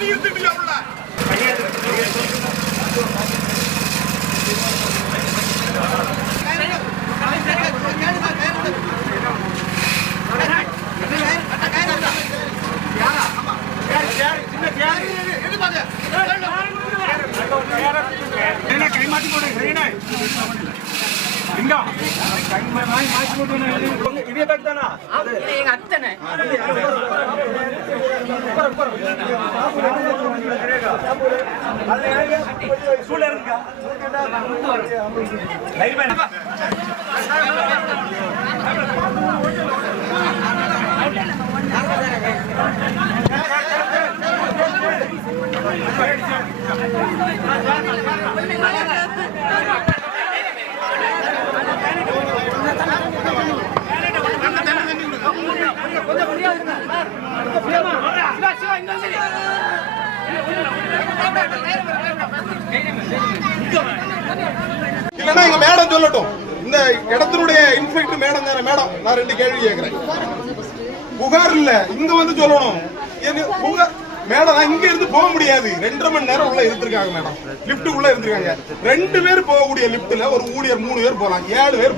நீ இருந்துட்டு உள்ள கை மாட்டி போடு இதே தானா எங்க அத்தனை சூழ இருக்கா இல்லன்னா எங்க மேடம் சொல்லட்டும். இந்த இடத்தினுடைய இன்ஸ்பெக்டர் மேடம் தானே மேடம், நான் 2 கேள்வி கேட்கிறேன். புகார் இல்ல, இங்க வந்து சொல்லணும். மேடம் இங்க இருந்து போக முடியாது, 2.5 மணி நேரம் உள்ள இருந்திருக்காங்க மேடம். லிப்ட் உள்ள இருந்திருக்காங்க. 2 பேர் போகக்கூடிய லிப்ட்ல ஒரு ஊழியர் 3 பேர் போலாம், 7 பேர்